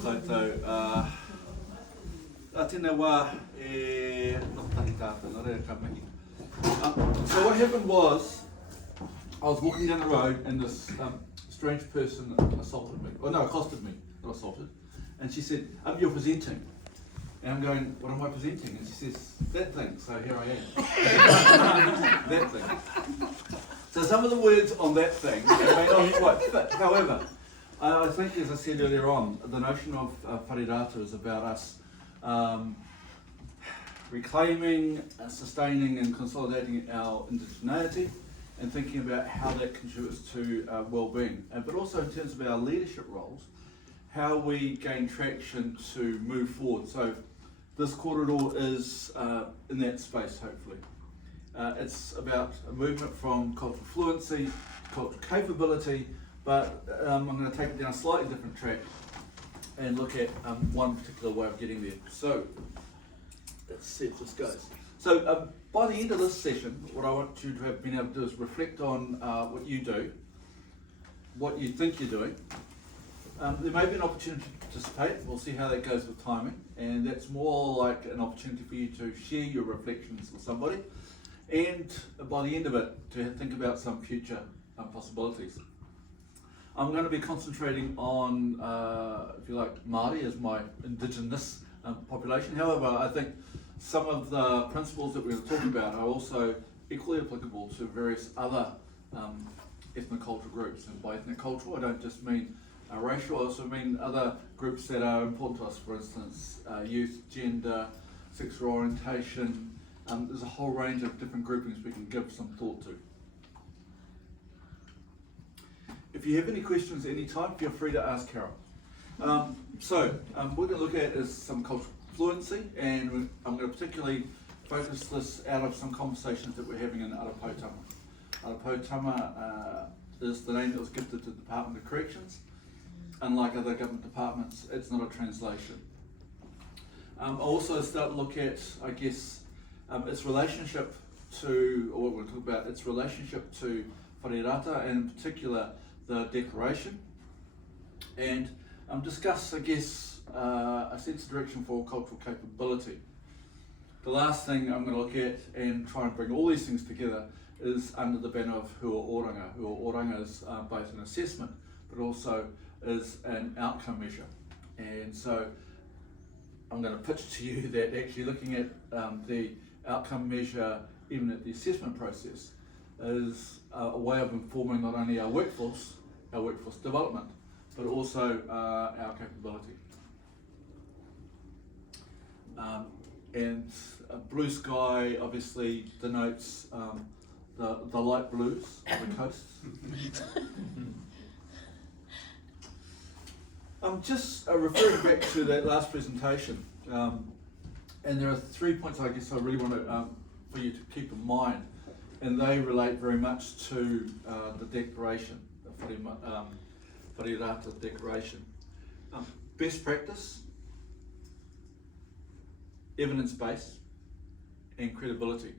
koutou. Tēnā wā e notahi tātou, nā rea ka mihi. So what happened was, I was walking down the road and this strange person assaulted me. Oh no, accosted me, not assaulted. And she said, you're presenting. And I'm going, what am I presenting? And she says, that thing. So here I am. That thing. So some of the words on that thing may not quite fit. However, I think, as I said earlier on, the notion of Wharerata is about us reclaiming, sustaining and consolidating our indigeneity and thinking about how that contributes to well-being. But also in terms of our leadership roles, how we gain traction to move forward. So this corridor is in that space, hopefully. It's about a movement from cultural fluency, cultural capability, but I'm going to take it down a slightly different track and look at one particular way of getting there. So let's see if this goes. So by the end of this session, what I want you to have been able to do is reflect on what you do, what you think you're doing. There may be an opportunity to participate. We'll see how that goes with timing, and that's more like an opportunity for you to share your reflections with somebody, and by the end of it, to think about some future possibilities. I'm going to be concentrating on, if you like, Māori as my indigenous population. However, I think some of the principles that we were talking about are also equally applicable to various other ethnocultural groups. And by ethnocultural, I don't just mean racial, I also mean other groups that are important to us, for instance, youth, gender, sexual orientation. There's a whole range of different groupings we can give some thought to. If you have any questions at any time, feel free to ask Carol. What we're going to look at is some cultural fluency, and I'm going to particularly focus this out of some conversations that we're having in Arapautama. Arapautama is the name that was gifted to the Department of Corrections. Unlike other government departments, it's not a translation. I'll also start to look at, I guess, its relationship to, or what we're talking about, its relationship to Wharerata, and in particular the Declaration, and discuss, I guess, a sense of direction for cultural capability. The last thing I'm going to look at and try and bring all these things together is under the banner of Huriwai. Huriwai is both an assessment but also is an outcome measure. And so I'm going to pitch to you that actually looking at the outcome measure, even at the assessment process, is a way of informing not only our workforce development, but also our capability. And blue sky obviously denotes the light blues of the coast. Just referring back to that last presentation, and there are 3 points I guess I really want to, for you to keep in mind, and they relate very much to the Declaration, the Wharerata Declaration. Best practice, evidence-based, and credibility.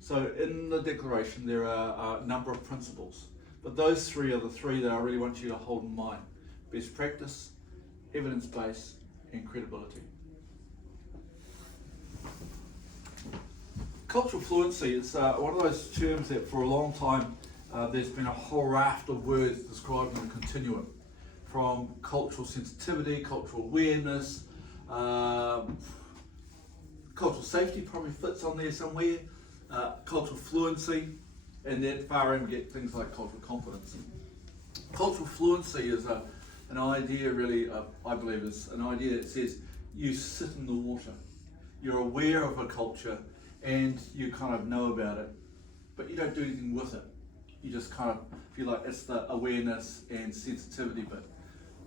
So in the Declaration there are a number of principles, but those three are the three that I really want you to hold in mind. Best practice, evidence-based, and credibility. Cultural fluency is one of those terms that for a long time there's been a whole raft of words describing the continuum, from cultural sensitivity, cultural awareness, cultural safety probably fits on there somewhere, cultural fluency, and then far in we get things like cultural competence. Cultural fluency is an idea really, I believe, is an idea that says you sit in the water, you're aware of a culture and you kind of know about it, but you don't do anything with it. You just kind of feel like it's the awareness and sensitivity bit.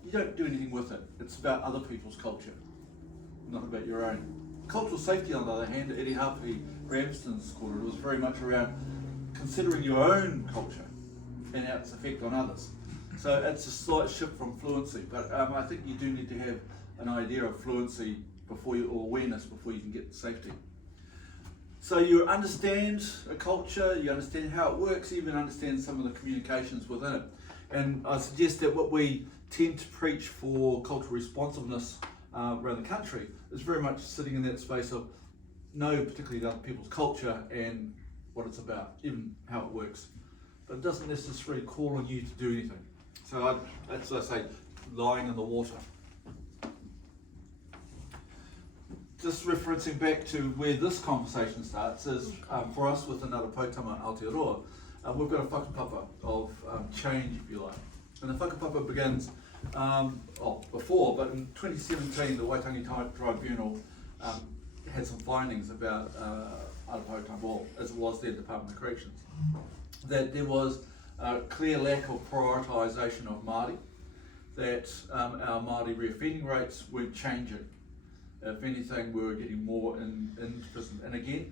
You don't do anything with it. It's about other people's culture, not about your own. Cultural safety, on the other hand, Eddie Harpy Ramsden's called it, was very much around considering your own culture and its effect on others. So it's a slight shift from fluency, but I think you do need to have an idea of fluency before you, or awareness before you can get safety. So you understand a culture, you understand how it works, you even understand some of the communications within it. And I suggest that what we tend to preach for cultural responsiveness around the country is very much sitting in that space of know particularly other people's culture and what it's about, even how it works. But it doesn't necessarily call on you to do anything. So that's what I say, lying in the water. Just referencing back to where this conversation starts is for us with another Potama Aotearoa, we've got a whakapapa of change, if you like. And the whakapapa begins before, but in 2017 the Waitangi Tribunal had some findings about Aotearoa, well, as it was then Department of Corrections, that there was a clear lack of prioritisation of Māori, that our Māori reoffending rates weren't changing. If anything, we were getting more in prison. And again,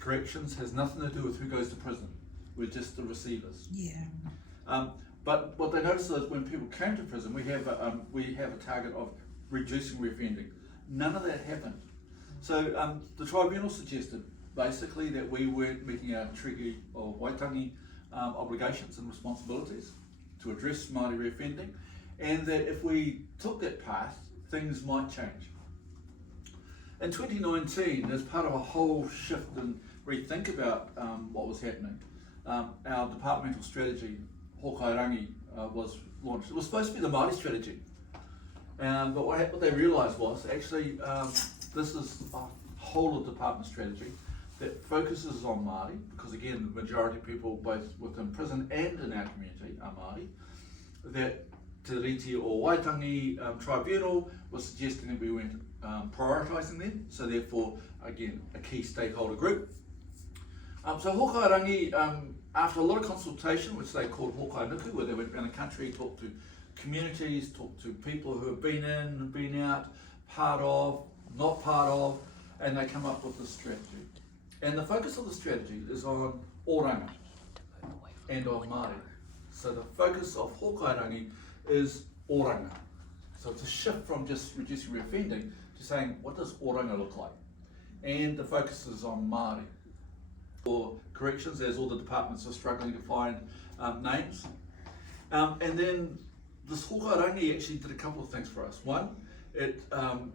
corrections has nothing to do with who goes to prison. We're just the receivers. Yeah. But what they noticed is when people came to prison, we have a target of reducing reoffending. None of that happened. So the tribunal suggested basically that we weren't meeting our treaty of Waitangi obligations and responsibilities to address Māori reoffending, and that if we took that path, things might change. In 2019, as part of a whole shift and rethink about what was happening, our departmental strategy, Hokairangi, was launched. It was supposed to be the Māori strategy, but what they realised was actually this is a whole of department strategy that focuses on Māori, because again, the majority of people both within prison and in our community are Māori. That Te Riti or Waitangi Tribunal was suggesting that we weren't prioritising them, so therefore, again, a key stakeholder group. So Hokairangi, after a lot of consultation, which they called Hokai Nuku, where they went around the country, talked to communities, talked to people who have been in, been out, part of, not part of, and they come up with this strategy. And the focus of the strategy is on oranga and on Māori. So the focus of Hokairangi is oranga. So it's a shift from just reducing reoffending to saying, what does oranga look like? And the focus is on Māori. For corrections, as all the departments are struggling to find names. And then this Hokairangi actually did a couple of things for us. One, it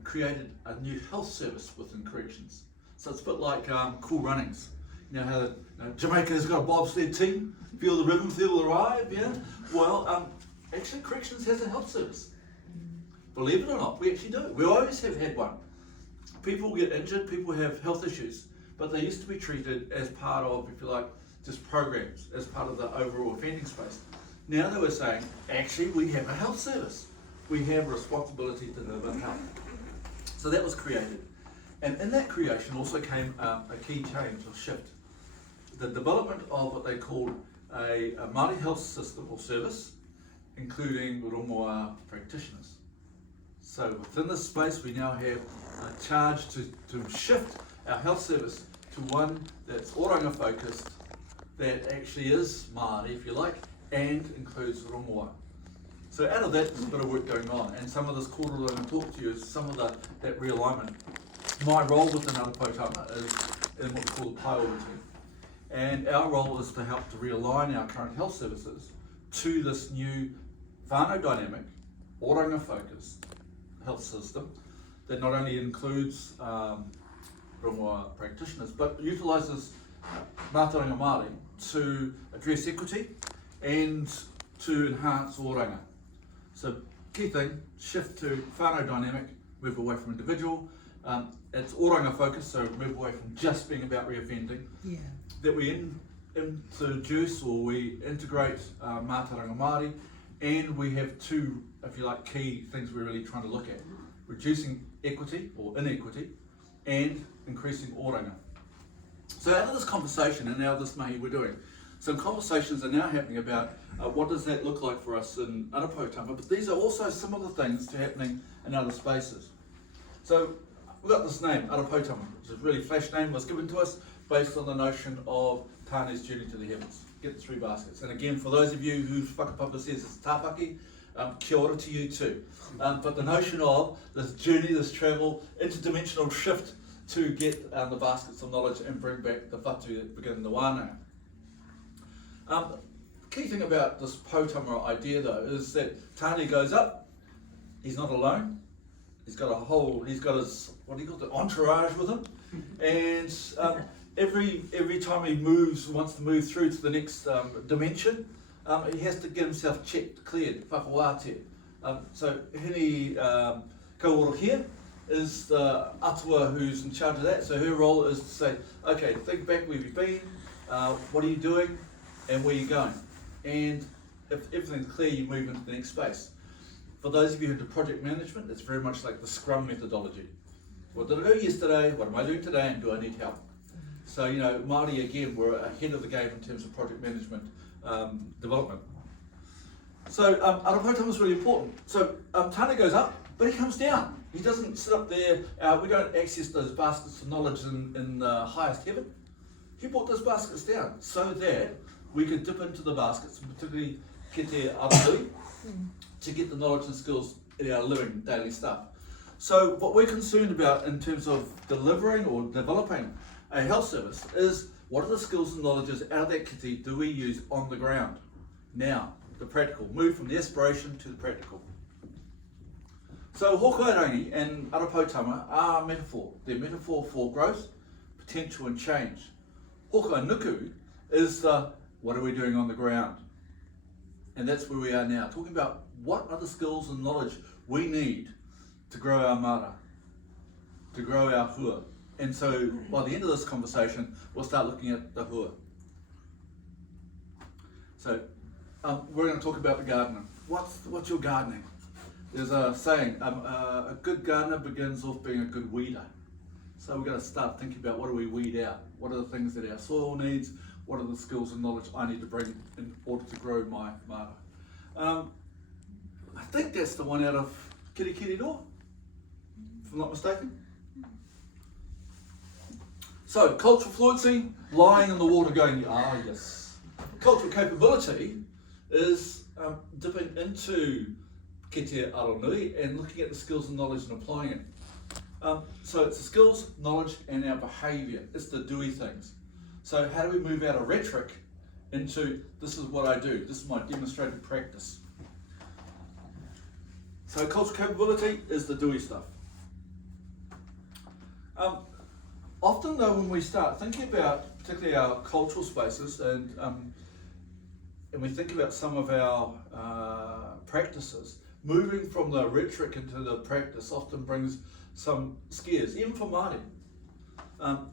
created a new health service within corrections. So it's a bit like Cool Runnings. You know how Jamaica's got a bobsled team, feel the rhythm, feel the ride, yeah? Well, actually corrections has a health service. Believe it or not, we actually do. We always have had one. People get injured, people have health issues, but they used to be treated as part of, if you like, just programs, as part of the overall offending space. Now they were saying, actually we have a health service. We have a responsibility to deliver health. So that was created. And in that creation also came a key change or shift. The development of what they called a Māori health system or service, including rongoa practitioners. So within this space we now have a charge to shift our health service to one that's oranga focused, that actually is Māori, if you like, and includes rongoa. So out of that there's a bit of work going on, and some of this kōrero that I'm going to talk to you is some of that realignment. My role within Aotearoa is in what we call the Paiora team. And our role is to help to realign our current health services to this new whānau dynamic, oranga focused health system that not only includes rongoa practitioners, but utilises mātauranga Māori to address equity and to enhance oranga. So key thing, shift to whānau dynamic, move away from individual. It's oranga focused, so move away from just being about reoffending. Yeah. That we introduce or we integrate mātauranga Māori, and we have two, if you like, key things we're really trying to look at. Reducing equity or inequity and increasing oranga. So out of this conversation and now this mahi we're doing, some conversations are now happening about what does that look like for us in Aotearoa, but these are also some of the things to happening in other spaces. So we've got this name, Aotearoa, which is a really flash name, was given to us based on the notion of Tāne's journey to the heavens. Get the three baskets. And again, for those of you whose whakapapa says it's tāpaki, kia ora to you too. But the notion of this journey, this travel, interdimensional shift to get the baskets of knowledge and bring back the whatu that begin the wānau. The key thing about this Potama idea though is that Tāne goes up, he's not alone. He's got his, what do you call it, entourage with him. And every time he wants to move through to the next dimension, he has to get himself checked, cleared, whakawāte. So Hini Kauoro here is the atua who's in charge of that. So her role is to say, okay, think back, where have you been, what are you doing, and where are you going? And if everything's clear, you move into the next space. For those of you who do project management, it's very much like the Scrum methodology. What did I do yesterday? What am I doing today? And do I need help? So, you know, Māori, again, we're ahead of the game in terms of project management development. So, Arapautama is really important. So, Tane goes up, but he comes down. He doesn't sit up there. We don't access those baskets of knowledge in the highest heaven. He brought those baskets down so that we could dip into the baskets, particularly Kete Aranui, to get the knowledge and skills in our living daily stuff. So what we're concerned about in terms of delivering or developing a health service is what are the skills and knowledges out of that kite do we use on the ground? Now, the practical. Move from the aspiration to the practical. So Hokairangi and Arapautama are a metaphor. They're a metaphor for growth, potential and change. Hokai Nuku is the what are we doing on the ground? And that's where we are now, talking about what are the skills and knowledge we need to grow our mara, to grow our hua. And so by the end of this conversation, we'll start looking at the hua. So we're going to talk about the gardening. What's your gardening? There's a saying, a good gardener begins off being a good weeder. So we're going to start thinking about what do we weed out? What are the things that our soil needs? What are the skills and knowledge I need to bring in order to grow my mara? I think that's the one out of Kirikiriroa, if I'm not mistaken. So, cultural fluency, lying in the water going, yes. Cultural capability is dipping into Kete Aranui and looking at the skills and knowledge and applying it. So it's the skills, knowledge and our behaviour. It's the doing things. So how do we move out of rhetoric into this is what I do, this is my demonstrated practice. So cultural capability is the doing stuff. Often though when we start thinking about particularly our cultural spaces and we think about some of our practices, moving from the rhetoric into the practice often brings some scares, even for Māori.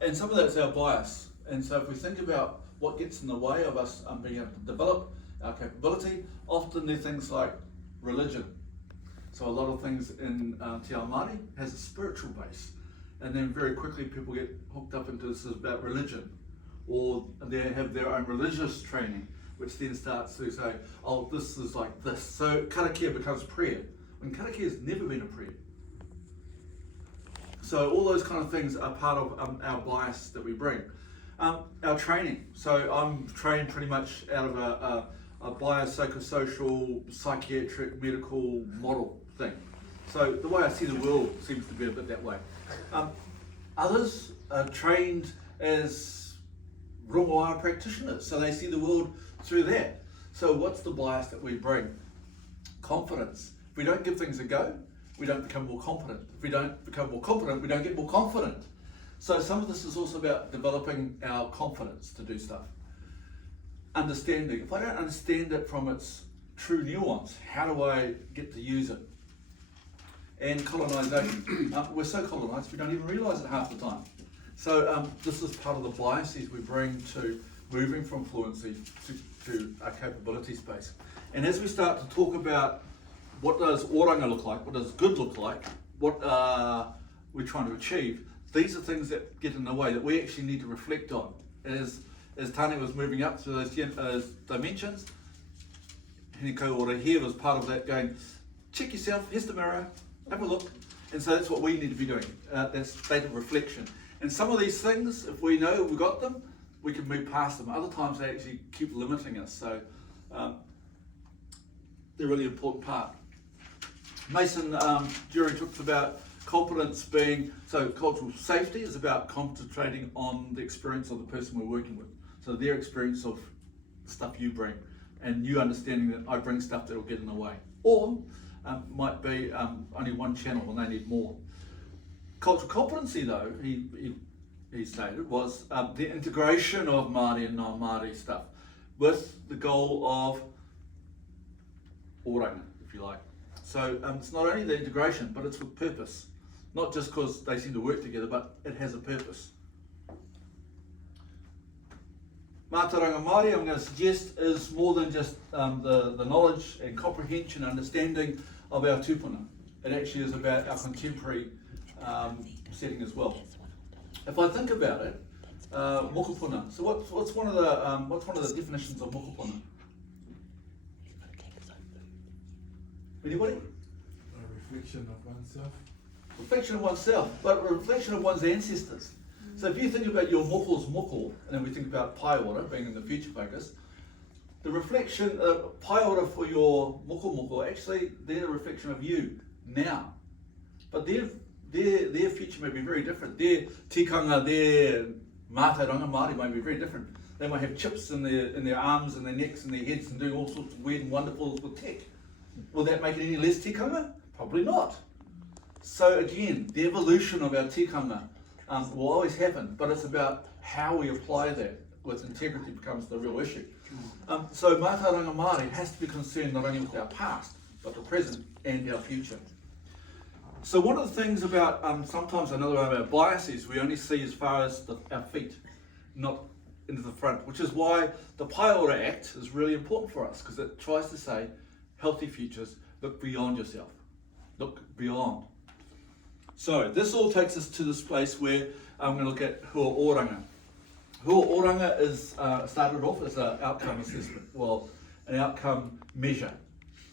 And some of that's our bias. And so if we think about what gets in the way of us being able to develop our capability, often they're things like religion. So a lot of things in Te Ao Māori has a spiritual base. And then very quickly people get hooked up into this is about religion. Or they have their own religious training, which then starts to say, oh, this is like this. So karakia becomes prayer, when karakia has never been a prayer. So all those kind of things are part of our bias that we bring. Our training. So I'm trained pretty much out of a biopsychosocial, psychiatric, medical model thing. So the way I see the world seems to be a bit that way. Others are trained as rongoā practitioners, so they see the world through that. So what's the bias that we bring? Confidence. If we don't give things a go, we don't become more competent. If we don't become more competent, we don't get more confident. So some of this is also about developing our confidence to do stuff. Understanding. If I don't understand it from its true nuance, how do I get to use it? And colonisation. We're so colonised we don't even realise it half the time. So this is part of the biases we bring to moving from fluency to our capability space. And as we start to talk about what does oranga look like, what does good look like, what we're trying to achieve, these are things that get in the way that we actually need to reflect on. As Tane was moving up through those dimensions, Hene Kauora here was part of that going, check yourself, here's the mirror, have a look. And so that's what we need to be doing, that state of reflection. And some of these things, if we know we've got them, we can move past them. Other times they actually keep limiting us. So they're a really important part. Mason Jury talks about competence being, so cultural safety is about concentrating on the experience of the person we're working with. So their experience of the stuff you bring and you understanding that I bring stuff that will get in the way. Or might be only one channel and they need more. Cultural competency, though, he stated, was the integration of Māori and non-Māori stuff with the goal of oranga, if you like. So it's not only the integration, but it's with purpose. Not just because they seem to work together, but it has a purpose. Mātauranga Māori, I'm going to suggest, is more than just the knowledge and comprehension and understanding of our tūpuna. It actually is about our contemporary setting as well. If I think about it, mokopuna. So what's one of the definitions of mokopuna? Anybody? A reflection of oneself. Reflection of oneself, but a reflection of one's ancestors. So if you think about your moko's moko, and then we think about paiora being in the future focus, the reflection, paiora for your moko, actually they're a reflection of you now. But their future may be very different. Their tikanga, their mātauranga Māori may be very different. They might have chips in their arms and their necks and their heads and doing all sorts of weird and wonderfuls with tech. Will that make it any less tikanga? Probably not. So again, the evolution of our tikanga will always happen, but it's about how we apply that with integrity becomes the real issue. So Mātauranga Māori has to be concerned not only with our past, but the present and our future. So one of the things about sometimes another one of our biases, we only see as far as our feet, not into the front, which is why the Paiora Act is really important for us, because it tries to say healthy futures, look beyond yourself, look beyond. So this all takes us to the space where I'm going to look at Huriwai. Huriwai is started off as an outcome assessment, well, an outcome measure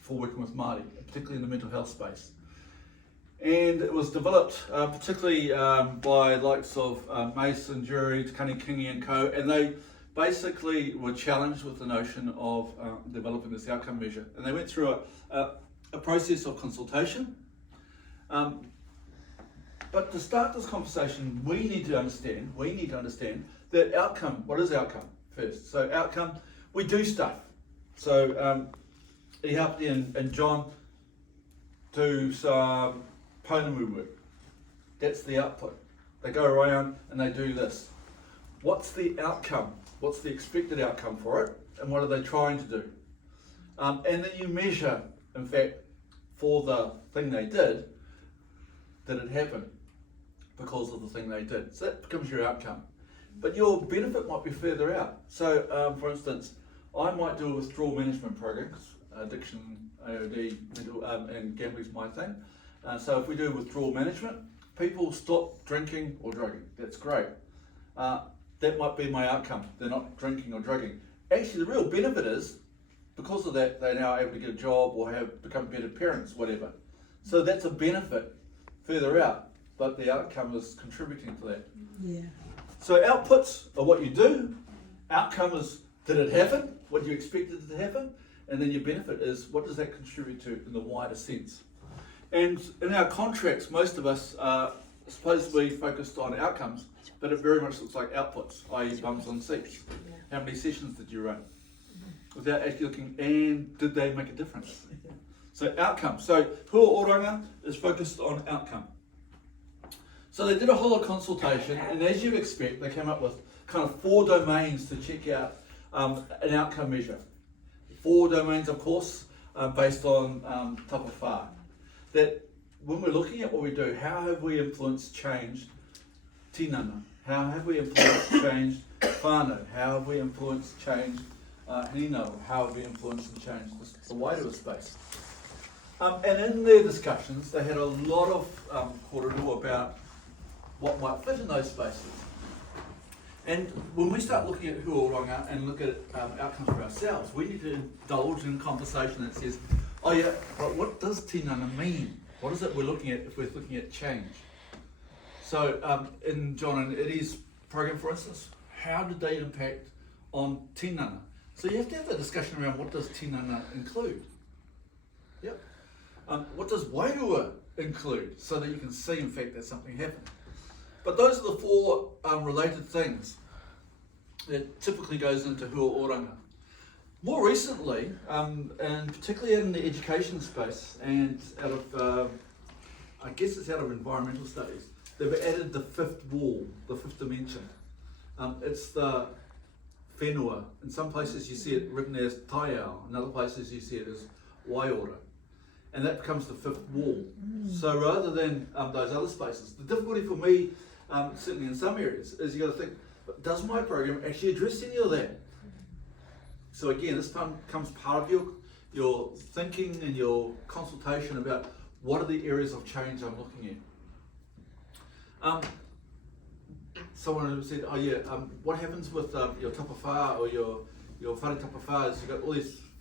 for working with Māori, particularly in the mental health space. And it was developed particularly by the likes of Mason, Jury, Tukani Kingi and co, and they basically were challenged with the notion of developing this outcome measure. And they went through a process of consultation. But to start this conversation, we need to understand that outcome, what is outcome first? So outcome, we do stuff. So Ihapti and John do some pounamu work. That's the output. They go around and they do this. What's the outcome? What's the expected outcome for it? And what are they trying to do? And then you measure, in fact, for the thing they did it happen because of the thing they did? So that becomes your outcome. But your benefit might be further out. So, for instance, I might do a withdrawal management program, because addiction, AOD, mental, and gambling is my thing. So if we do withdrawal management, people stop drinking or drugging. That's great. That might be my outcome. They're not drinking or drugging. Actually, the real benefit is, because of that, they're now able to get a job or have become better parents, whatever. So that's a benefit further out, but the outcome is contributing to that. Yeah. So outputs are what you do. Outcome is, did it happen? What you expected it to happen? And then your benefit is, what does that contribute to in the wider sense? And in our contracts, most of us are supposedly focused on outcomes, but it very much looks like outputs, i.e. bums on seats. How many sessions did you run? Without actually looking, and did they make a difference? So outcome. So Huriwai is focused on outcome. So they did a whole lot of consultation, and as you'd expect, they came up with kind of 4 domains to check out an outcome measure. 4 domains, of course, based on tapawhā. That when we're looking at what we do, how have we influenced change tinana? How have we influenced change whānau? How have we influenced change hinino? How have we influenced and changed the wider space? And in their discussions, they had a lot of kōrero about what might fit in those spaces. And when we start looking at Huriwai and look at outcomes for ourselves, we need to indulge in conversation that says, oh yeah, but what does tinana mean? What is it we're looking at if we're looking at change? So in John and Eddie's program, for instance, how did they impact on tinana? So you have to have a discussion around what does tinana include? Yep. What does wairua include? So that you can see, in fact, that something happened. But those are the 4 related things that typically goes into Huriwai. More recently, and particularly in the education space, and out of, I guess it's out of environmental studies, they've added the fifth wall, the fifth dimension. It's the whenua. In some places you see it written as taiao, in other places you see it as waiora. And that becomes the fifth wall. So rather than those other spaces, the difficulty for me, certainly in some areas, is you got to think, does my program actually address any of that? So again, this becomes part of your thinking and your consultation about what are the areas of change I'm looking at. Someone said, oh yeah, what happens with your tapawhā or your whare tapawhā is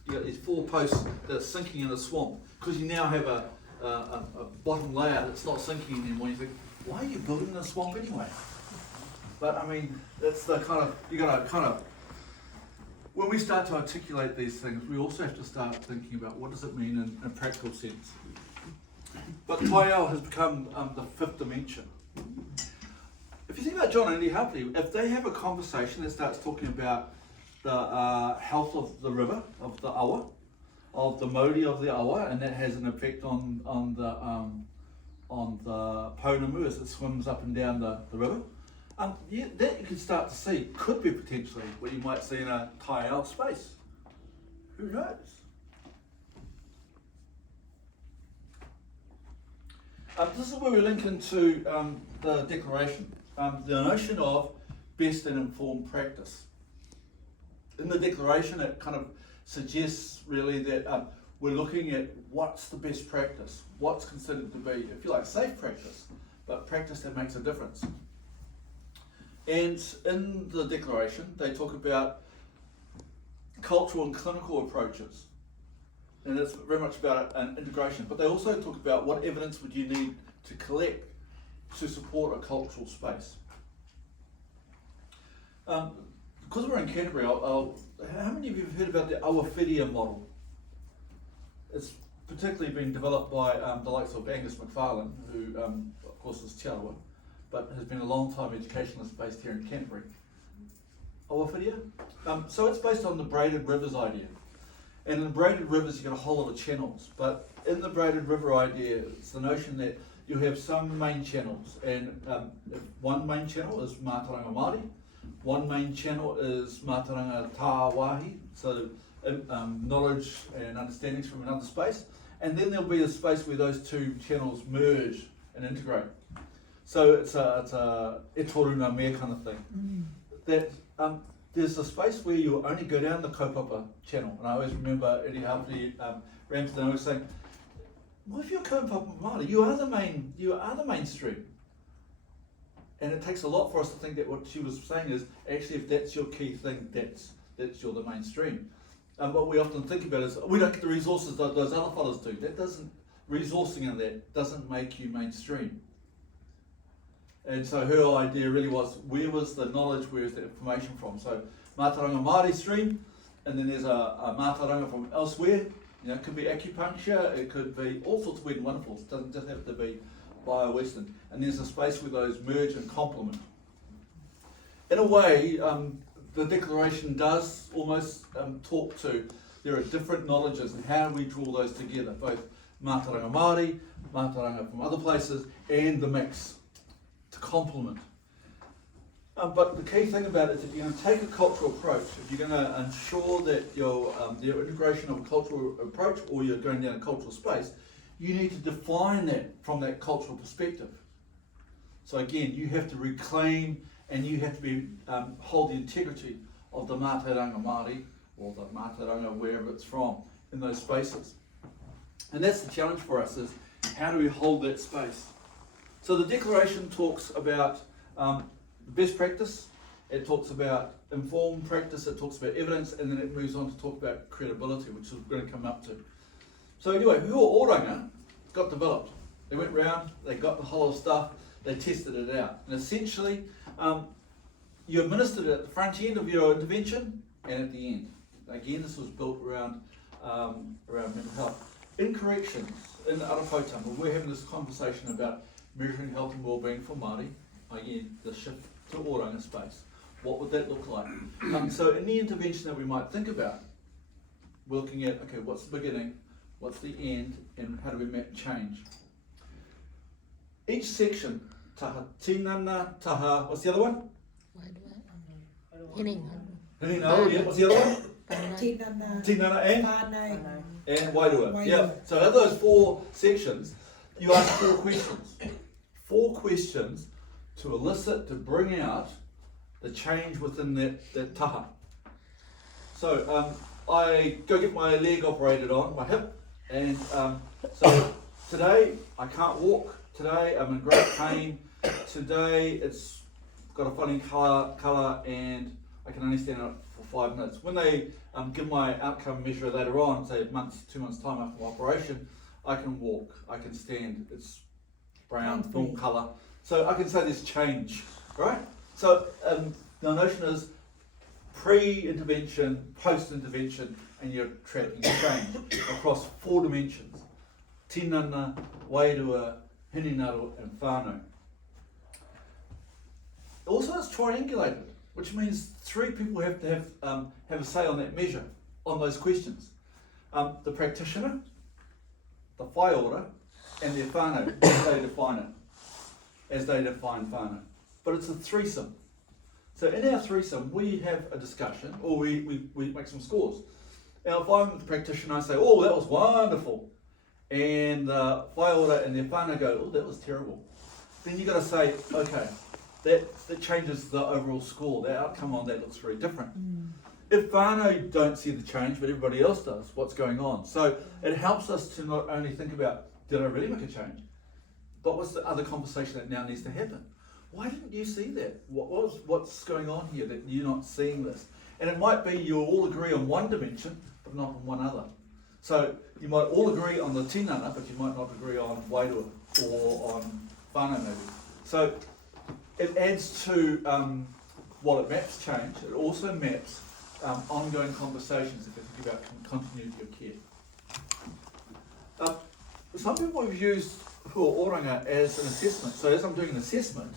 you got these 4 posts that are sinking in a swamp, because you now have a bottom layer that's not sinking anymore. You think, why are you building a swamp anyway? But I mean, that's the kind of, you got to kind of, when we start to articulate these things, we also have to start thinking about what does it mean in a practical sense. But taiao has become the fifth dimension. If you think about John and Andy Hartley, if they have a conversation that starts talking about the health of the river, of the awa, of the mauri of the awa, and that has an effect on the pounamu as it swims up and down the river, yeah, that you can start to see could be potentially what you might see in a taiao space. Who knows? This is where we link into the declaration, the notion of best and informed practice. In the declaration, it kind of suggests really that we're looking at what's the best practice, what's considered to be, if you like, safe practice, but practice that makes a difference. And in the declaration, they talk about cultural and clinical approaches. And it's very much about an integration, but they also talk about what evidence would you need to collect to support a cultural space. Because we're in Canterbury, how many of you have heard about the awawhiria model? It's particularly been developed by the likes of Angus McFarlane, who of course is Te Arawa, but has been a long time educationalist based here in Canterbury. Awawhiria? So it's based on the braided rivers idea. And in the braided rivers you've got a whole lot of channels, but in the braided river idea it's the notion that you have some main channels, and one main channel is mātauranga Māori, one main channel is mātauranga tāwahi, so knowledge and understandings from another space, and then there'll be a space where those two channels merge and integrate. So it's a e toru ngā mea kind of thing. That there's a space where you only go down the kaupapa channel, and I always remember Eddie Hartley Ramsden always saying, well, if you're kaupapa Māori, you are the mainstream. And it takes a lot for us to think that what she was saying is, actually if that's your key thing, that's you're the mainstream. And what we often think about is, we don't get the resources that those other fellows do. That doesn't, resourcing in that doesn't make you mainstream. And so her idea really was, where was the knowledge, where is the information from? So mātauranga Māori stream, and then there's a mātauranga from elsewhere. You know, it could be acupuncture, it could be all sorts of weird and wonderfuls. It doesn't just have to be bio-Western. And there's a space where those merge and complement. In a way, the declaration does almost talk to, there are different knowledges and how do we draw those together, both mātauranga Māori, mātauranga from other places, and the mix to complement. But the key thing about it is if you're going to take a cultural approach, if you're going to ensure that your integration of a cultural approach, or you're going down a cultural space, you need to define that from that cultural perspective. So again, you have to reclaim and you have to be hold the integrity of the mātauranga Māori, or the mātauranga wherever it's from, in those spaces. And that's the challenge for us, is how do we hold that space? So the declaration talks about best practice, it talks about informed practice, it talks about evidence, and then it moves on to talk about credibility, which we're going to come up to. So anyway, Huriwai got developed. They went round, they got the whole stuff, they tested it out. And essentially, you administered it at the front end of your intervention and at the end. Again, this was built around mental health. In corrections, in Arapautanga, we're having this conversation about measuring health and well-being for Māori, again, the shift to oranga space. What would that look like? So in the intervention that we might think about, we're looking at, okay, what's the beginning, what's the end, and how do we map change. Each section, taha tinana, taha, what's the other one? Hinino, yeah, what's the other one? Tinana and wairua. Yeah, so out of those 4 sections, you ask 4 questions. 4 questions to elicit, to bring out the change within that taha. So I go get my leg operated on, my hip, and so today I can't walk. Today I'm in great pain. Today it's got a funny colour and I can only stand up for 5 minutes. When they give my outcome measure later on, say 2 months time after my operation, I can walk, I can stand, it's brown, normal colour. So I can say there's change, right? So the notion is pre-intervention, post-intervention, and you're tracking change across 4 dimensions. Tinana, wairua, hininaru, and whānau. Also it's triangulated, which means 3 people have to have a say on that measure, on those questions. The practitioner, the whaiora, and their whānau, as they define it, as they define whānau. But it's a threesome. So in our threesome, we have a discussion, or we make some scores. Now if I'm the practitioner, I say, oh, that was wonderful. And the whaiora and their whānau go, oh, that was terrible. Then you've got to say, okay, that changes the overall score. The outcome on that looks very different. If whānau don't see the change, but everybody else does, what's going on? So it helps us to not only think about, did I really make a change? But what's the other conversation that now needs to happen? Why didn't you see that? What's going on here that you're not seeing this? And it might be you all agree on one dimension, but not on one other. So you might all agree on the tinana, but you might not agree on wairua or on whānau maybe. So it adds to, while it maps change, it also maps ongoing conversations if you think about continuity of care. Some people have used Huriwai as an assessment. So as I'm doing an assessment,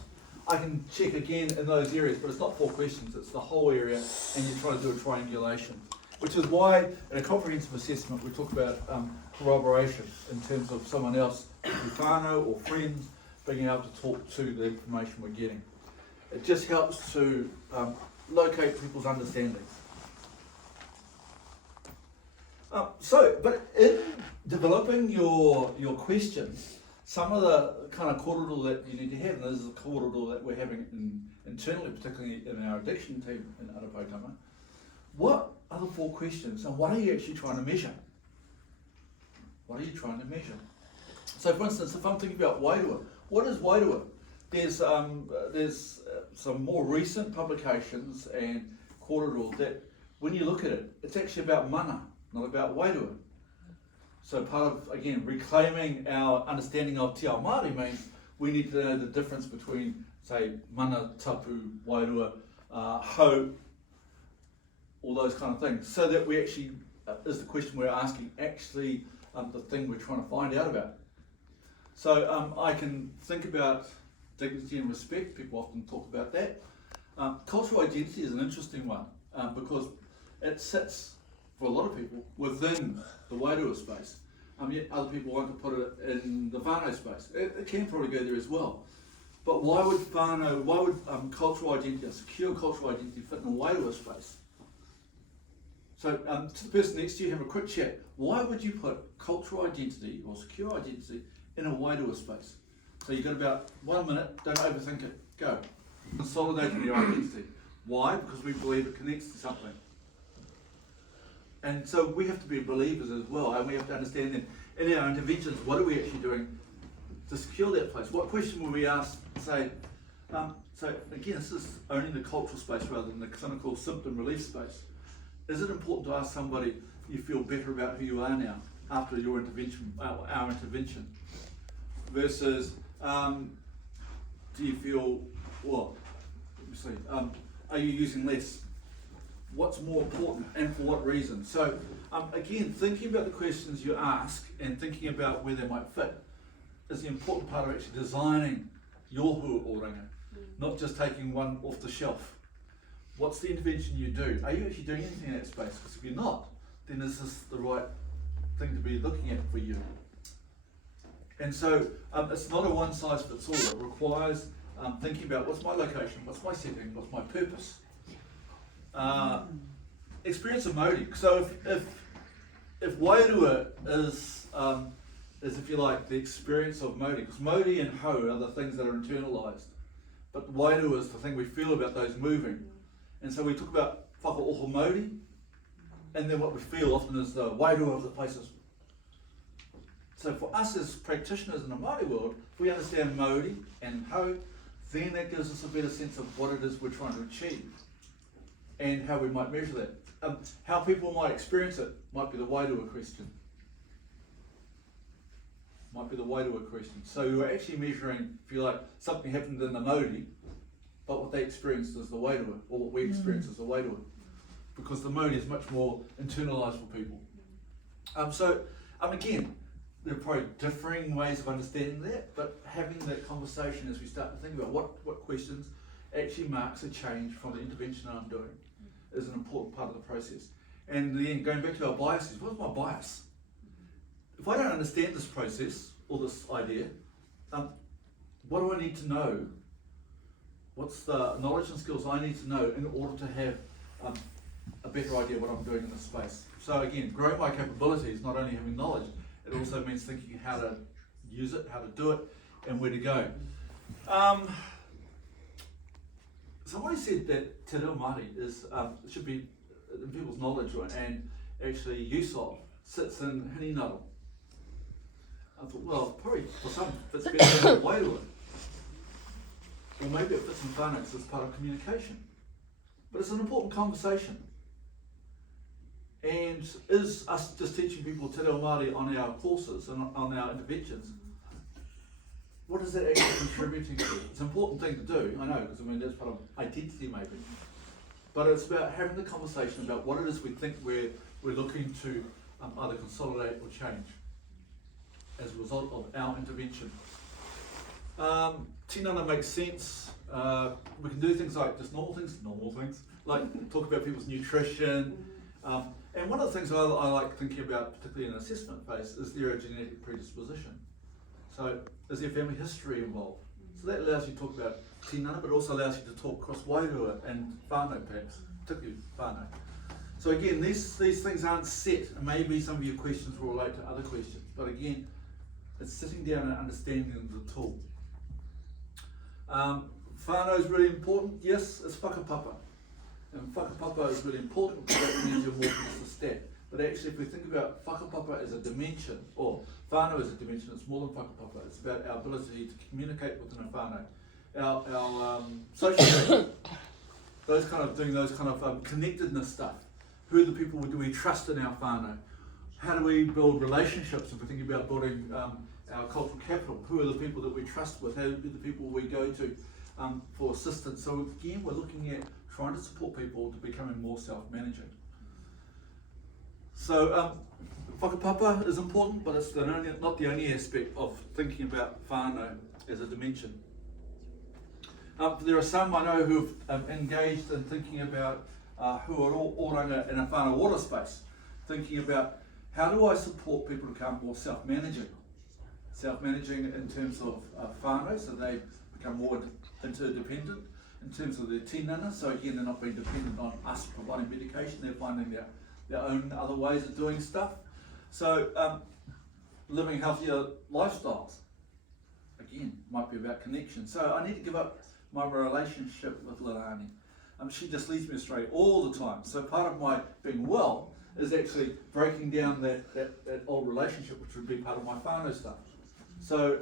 I can check again in those areas, but it's not 4 questions, it's the whole area, and you try to do a triangulation. Which is why in a comprehensive assessment we talk about corroboration in terms of someone else, whānau or friends, being able to talk to the information we're getting. It just helps to locate people's understanding. But in developing your questions, some of the kind of kōrero that you need to have, and this is the kōrero that we're having internally, particularly in our addiction team in Arapautanga, what are the 4 questions and what are you actually trying to measure? What are you trying to measure? So for instance, if I'm thinking about wairua, what is wairua? There's some more recent publications and kōrero that when you look at it, it's actually about mana, not about wairua. So part of, again, reclaiming our understanding of te ao Māori means we need to know the difference between, say, mana, tapu, wairua, hau, all those kind of things, so that we actually, is the question we're asking actually the thing we're trying to find out about. So I can think about dignity and respect, people often talk about that. Cultural identity is an interesting one because it sits, for a lot of people, within the wairua space. Yet other people want to put it in the whānau space. It can probably go there as well. But why would cultural identity, a secure cultural identity, fit in a wairua space? So to the person next to you, have a quick chat. Why would you put cultural identity or secure identity in a wairua space? So you've got about 1 minute, don't overthink it, go. Consolidating your identity. Why? Because we believe it connects to something. And so we have to be believers as well, and we have to understand that in our interventions, what are we actually doing to secure that place? What question will we ask, say, so again, this is only the cultural space rather than the clinical symptom relief space. Is it important to ask somebody, you feel better about who you are now after your intervention, our intervention, versus do you feel, well, let me see, are you using less? What's more important and for what reason? So again, thinking about the questions you ask and thinking about where they might fit is the important part of actually designing your Huriwai, not just taking one off the shelf. What's the intervention you do? Are you actually doing anything in that space? Because if you're not, then is this the right thing to be looking at for you? And so it's not a one size fits all. It requires thinking about what's my location, what's my setting, what's my purpose. Experience of Māori. So if Wharerata is if you like the experience of Māori, because Māori and Hau are the things that are internalised, but Wharerata is the thing we feel about those moving. And so we talk about whakaoho Māori, and then what we feel often is the Wharerata of the places. So for us as practitioners in the Māori world, if we understand Māori and Hau, then that gives us a better sense of what it is we're trying to achieve and how we might measure that. How people might experience it might be the Wharerata question. So you're actually measuring, if you like, something happened in the Māori, but what they experienced is the Wharerata, or what we experience is the Wharerata. Because the Māori is much more internalised for people. Again, there are probably differing ways of understanding that, but having that conversation as we start to think about what questions actually marks a change from the intervention I'm doing is an important part of the process. And then going back to our biases, what's my bias? If I don't understand this process or this idea, what do I need to know? What's the knowledge and skills I need to know in order to have a better idea of what I'm doing in this space? So again, growing my capabilities, not only having knowledge, it also means thinking how to use it, how to do it, and where to go. Somebody said that Te Reo Māori should be in people's knowledge and actually use of sits in Hininaro. I thought, well, probably for some it's better than Wairoa. Or maybe it fits in whānau as part of communication. But it's an important conversation. And is us just teaching people Te Reo Māori on our courses and on our interventions, what is that actually contributing to? It's an important thing to do, I know, because that's part of identity maybe. But it's about having the conversation about what it is we think we're looking to either consolidate or change as a result of our intervention. Tinana makes sense. We can do things like just normal things, like talk about people's nutrition. And one of the things I like thinking about, particularly in an assessment phase, is there a genetic predisposition? So is there family history involved? So that allows you to talk about tinana, but also allows you to talk across Wairua and whānau perhaps, particularly whānau. So again, these things aren't set, and maybe some of your questions will relate to other questions, but again, it's sitting down and understanding the tool. Whānau is really important. Yes, it's whakapapa. And whakapapa is really important because that means you're more than just a stat. But actually, if we think about whakapapa as a dimension, or whānau as a dimension, it's more than whakapapa. It's about our ability to communicate within a whānau. Our social doing those kind of connectedness stuff. Who are the people do we trust in our whānau? How do we build relationships if we think about building our cultural capital? Who are the people that we trust with? Who are the people we go to for assistance? So again, we're looking at trying to support people to becoming more self-managing. So whakapapa is important, but it's not the only aspect of thinking about whānau as a dimension. There are some I know who've engaged in thinking about who are oranga in a whānau water space, thinking about how do I support people to become more self-managing? Self-managing in terms of whānau, so they become more interdependent, in terms of their tinana, so again they're not being dependent on us providing medication, they're finding their own other ways of doing stuff. So living healthier lifestyles, again, might be about connection. So I need to give up my relationship with Lilani. She just leads me astray all the time. So part of my being well is actually breaking down that old relationship, which would be part of my whānau stuff. So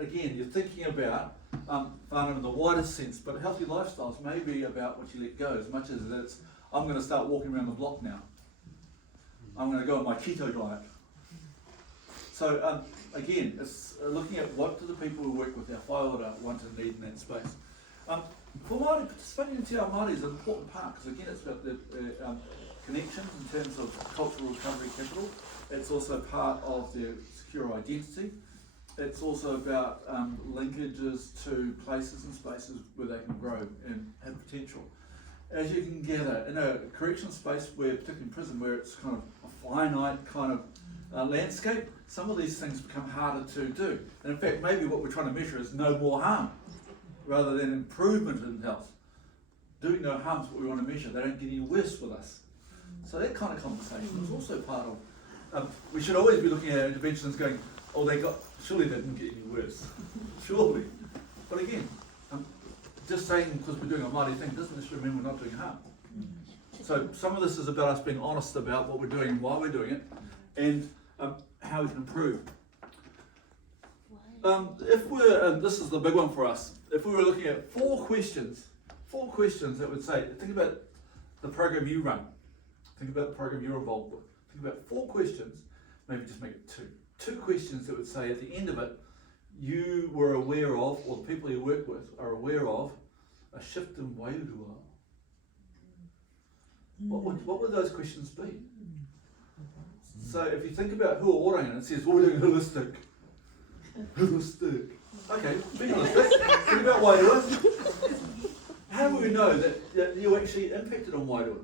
again, you're thinking about whānau in the widest sense, but healthy lifestyles may be about what you let go as much as it's, I'm going to start walking around the block now. I'm going to go on my keto diet. So again, it's looking at what do the people who work with our whaiora want and need in that space. For Māori, participating in Te Ao Māori is an important part, because again it's about the connections in terms of cultural recovery capital. It's also part of their secure identity. It's also about linkages to places and spaces where they can grow and have potential. as you can gather, in a correctional space where, particularly in prison, where it's kind of a finite kind of landscape, some of these things become harder to do. And in fact, maybe what we're trying to measure is no more harm, rather than improvement in health. Doing no harm is what we want to measure. They don't get any worse with us. So that kind of conversation is also part of, we should always be looking at interventions going, oh, surely they didn't get any worse. Surely. But again, just saying because we're doing a mighty thing doesn't necessarily mean we're not doing harm. So some of this is about us being honest about what we're doing and why we're doing it, and how we can improve. This is the big one for us, if we were looking at four questions that would say, think about the program you run, think about the program you're involved with, think about four questions, maybe just make it two questions that would say at the end of it, you were aware of, or the people you work with are aware of, a shift in Wharerata. What would those questions be? So if you think about who are oranga, it says, well, we're doing holistic. Holistic. Okay, be holistic. Think about Wharerata. How do we know that you actually impacted on Wharerata?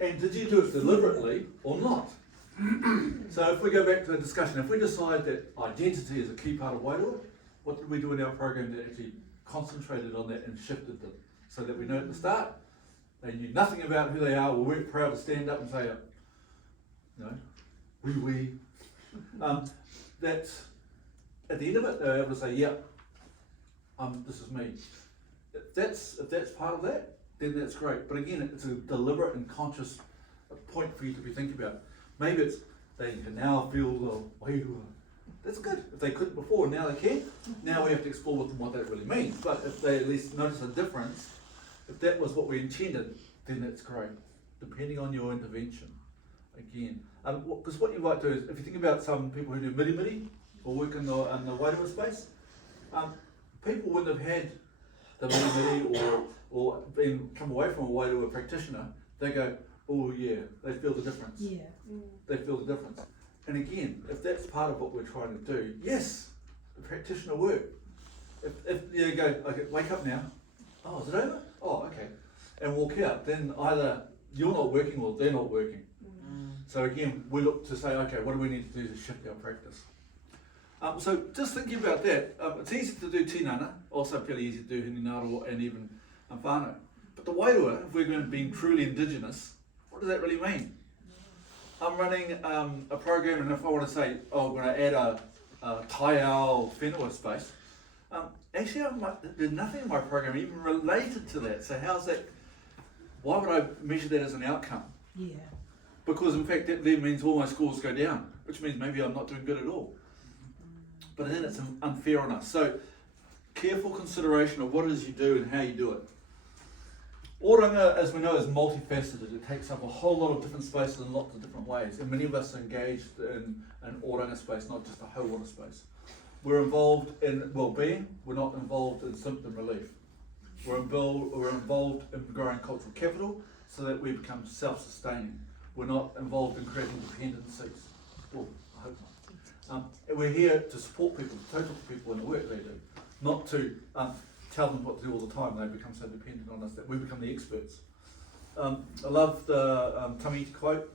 And did you do it deliberately or not? So if we go back to the discussion, if we decide that identity is a key part of Wharerata, what did we do in our program that actually concentrated on that and shifted them? So that we know at the start, they knew nothing about who they are, we weren't proud to stand up and say, we. That at the end of it, they're able to say, yeah, this is me. If that's part of that, then that's great. But again, it's a deliberate and conscious point for you to be thinking about. Maybe it's they can now feel the Wharerata. That's good. If they couldn't before, now they can. Now we have to explore with them what that really means. But if they at least notice a difference, if that was what we intended, then that's great. Depending on your intervention, again. Because what you might do is, if you think about some people who do miri or work in the Wharerata space, people wouldn't have had the miri or come away from a Wharerata practitioner. They go, oh yeah, they feel the difference. Yeah. They feel the difference. And again, if that's part of what we're trying to do, yes, the practitioner work. If you go, okay, wake up now. Oh, is it over? Oh, okay. And walk out, then either you're not working or they're not working. So again, we look to say, okay, what do we need to do to shift our practice? So just thinking about that, it's easy to do tinana, also fairly easy to do hinengaro and even whānau. But the Wharerata, if we're going to be truly indigenous, what does that really mean? I'm running a program, and if I want to say, I'm going to add a taiao whenua space, actually there's nothing in my program even related to that. So how's that, why would I measure that as an outcome? Yeah. Because in fact that then means all my scores go down, which means maybe I'm not doing good at all. But then it's unfair on us. So careful consideration of what it is you do and how you do it. Oranga, as we know, is multifaceted. It takes up a whole lot of different spaces in lots of different ways. And many of us are engaged in an oranga space, not just a hauora space. We're involved in well-being. We're not involved in symptom relief. We're involved in growing cultural capital so that we become self-sustaining. We're not involved in creating dependencies. Well, I hope not. And we're here to support people, to talk to people in the work they do, not to tell them what to do all the time. They become so dependent on us that we become the experts. I love the Tamiti quote,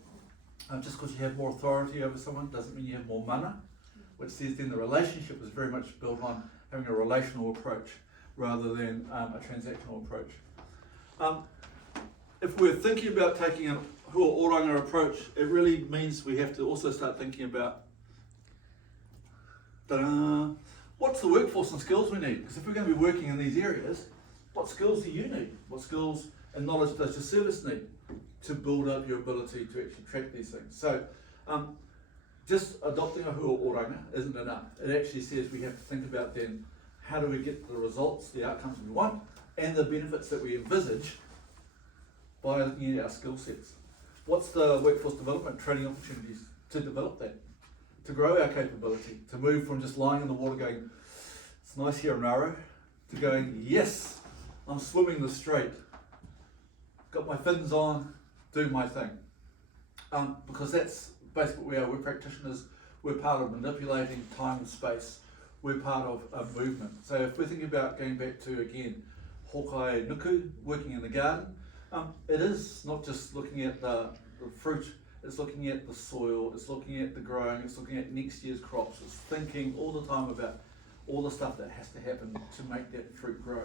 just because you have more authority over someone doesn't mean you have more mana, which says then the relationship is very much built on having a relational approach rather than a transactional approach. If we're thinking about taking a hua oranga approach, it really means we have to also start thinking about what's the workforce and skills we need? Because if we're going to be working in these areas, what skills do you need? What skills and knowledge does your service need to build up your ability to actually track these things? So just adopting a hua oranga isn't enough. It actually says we have to think about then how do we get the results, the outcomes we want, and the benefits that we envisage by looking at our skill sets. What's the workforce development training opportunities to develop that? To grow our capability, to move from just lying in the water going, it's nice here in Raro, to going, yes, I'm swimming the strait, got my fins on, do my thing. Because that's basically what we are. We're practitioners, we're part of manipulating time and space, we're part of a movement. So if we're thinking about going back to, again, hokai nuku, working in the garden, It is not just looking at the fruit, it's looking at the soil, it's looking at the growing, it's looking at next year's crops, it's thinking all the time about all the stuff that has to happen to make that fruit grow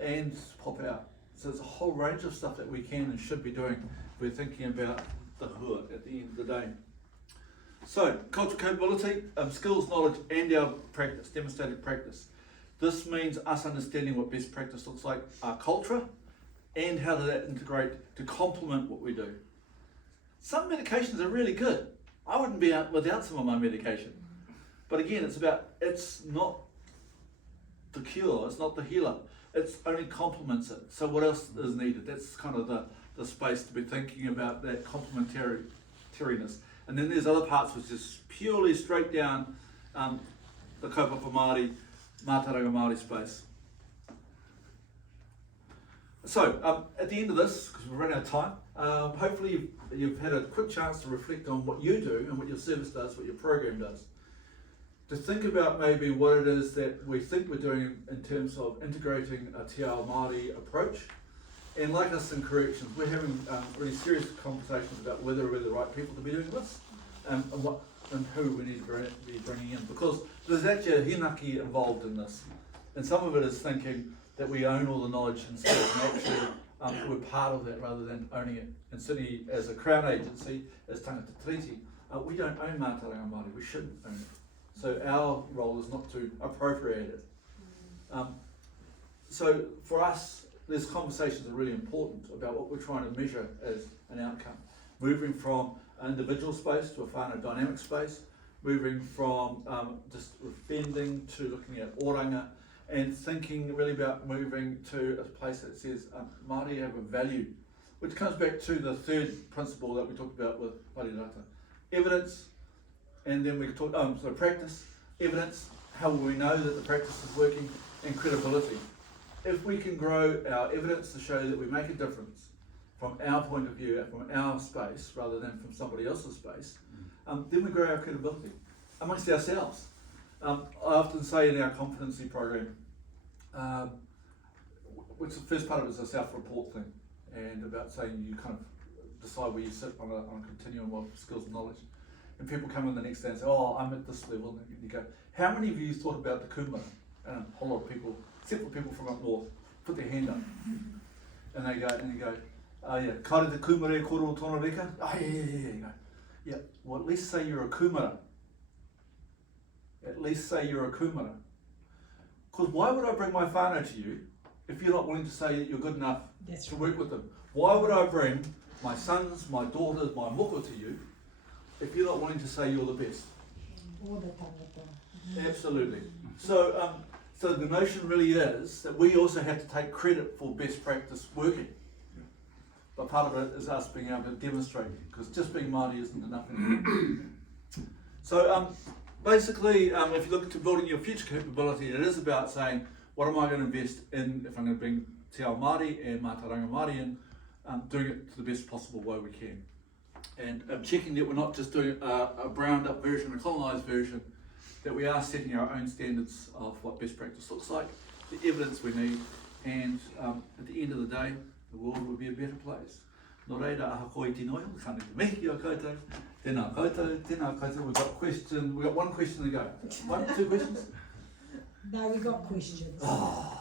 and pop out. So there's a whole range of stuff that we can and should be doing if we're thinking about the hua at the end of the day. So, cultural capability, skills, knowledge, and our practice, demonstrated practice. This means us understanding what best practice looks like, our culture, and how does that integrate to complement what we do. Some medications are really good. I wouldn't be out without some of my medication. But again, it's not the cure, it's not the healer. It only complements it. So what else is needed? That's kind of the space to be thinking about that complementariness. And then there's other parts which is purely straight down the kaupapa Māori, mātauranga Māori space. So at the end of this, because we've run out of time, hopefully you've had a quick chance to reflect on what you do and what your service does, what your program does. To think about maybe what it is that we think we're doing in terms of integrating a Te Ao Māori approach. And like us in corrections, we're having really serious conversations about whether we're the right people to be doing this and who we need to be bringing in. Because there's actually a hinaki involved in this. And some of it is thinking that we own all the knowledge and skills and actually we're part of that rather than owning it. And certainly as a Crown agency, as tangata treaty, we don't own mātauranga Māori, we shouldn't own it. So our role is not to appropriate it. So for us, these conversations are really important about what we're trying to measure as an outcome. Moving from an individual space to a whānau dynamic space, moving from just offending to looking at oranga, and thinking really about moving to a place that says Māori have a value, which comes back to the third principle that we talked about with Wharerata. Evidence, and then we talk, so practice, evidence, how will we know that the practice is working, and credibility. If we can grow our evidence to show that we make a difference from our point of view, from our space, rather than from somebody else's space, then we grow our credibility amongst ourselves. I often say in our competency program, which the first part of it is a self-report thing, and about saying you kind of decide where you sit on a continuum of skills and knowledge. And people come in the next day and say, oh, I'm at this level, and you go, how many of you thought about the kumara? And a whole lot of people, except for people from up north, put their hand up. And they go, oh yeah, kaore te kumara e koro o tōna reka? Oh yeah. You go, yeah, well at least say you're a kumara. At least say you're a kumara. Because why would I bring my whānau to you if you're not willing to say that you're good enough to work with them? Why would I bring my sons, my daughters, my moko to you if you're not willing to say you're the best? All the tangata. Absolutely. So, so the notion really is that we also have to take credit for best practice working. But part of it is us being able to demonstrate, because just being Māori isn't enough anymore. So basically, if you look to building your future capability, it is about saying, what am I going to invest in if I'm going to bring Te Ao Māori and Mātauranga Māori in, doing it to the best possible way we can. And checking that we're not just doing a browned up version, a colonised version, that we are setting our own standards of what best practice looks like, the evidence we need, and at the end of the day, the world will be a better place. Nō reira, aha koe tino iho, kāne te mihi ki o koutou, tēnā koutou, we've got one question to go. 1, 2 questions? No, we got questions. Oh.